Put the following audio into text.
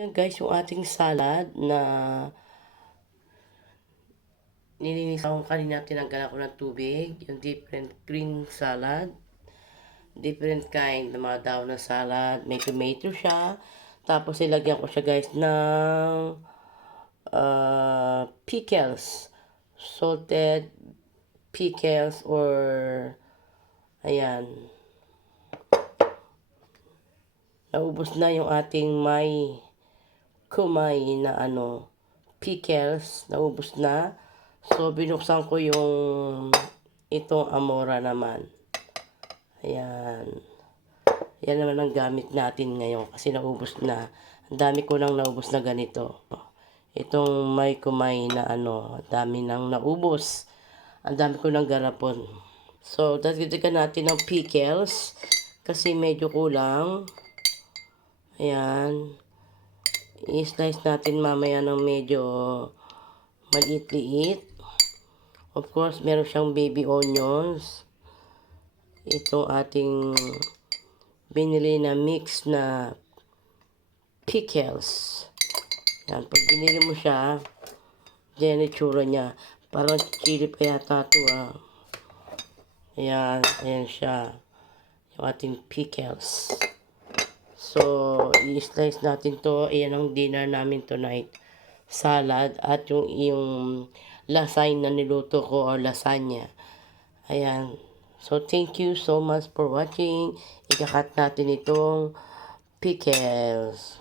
Ayan guys, yung ating salad na nilinis ako kanina, tinanggalan ko ng tubig. Yung different green salad. Different kind ng mga daon ng salad. May tomato siya. Tapos ilagyan ko siya guys ng pickles. Salted pickles or ayan. Naubos na yung ating may kumay na pickles. Naubos na. So, binuksan ko yung itong Amora naman. Ayan. Yan naman ang gamit natin ngayon kasi naubos na. Ang dami ko nang naubos na ganito. Itong may kumay na dami nang naubos. Ang dami ko nang garapon. So, dagdagan natin ng pickles kasi medyo kulang. Ayan. I-slice natin mamaya ng medyo maliit-liit. Of course, meron siyang baby onions. Itong ating binili na mix na pickles. Yan, pag binili mo siya, yan itsura niya. Parang chili pa yata ito Ayan, ayan siya. Yung ating pickles. So, i-slice natin to. Ayan ang dinner namin tonight. Salad at yung lasagne na niluto ko or lasagna. Ayan. So, thank you so much for watching. Ikakat natin itong pickles.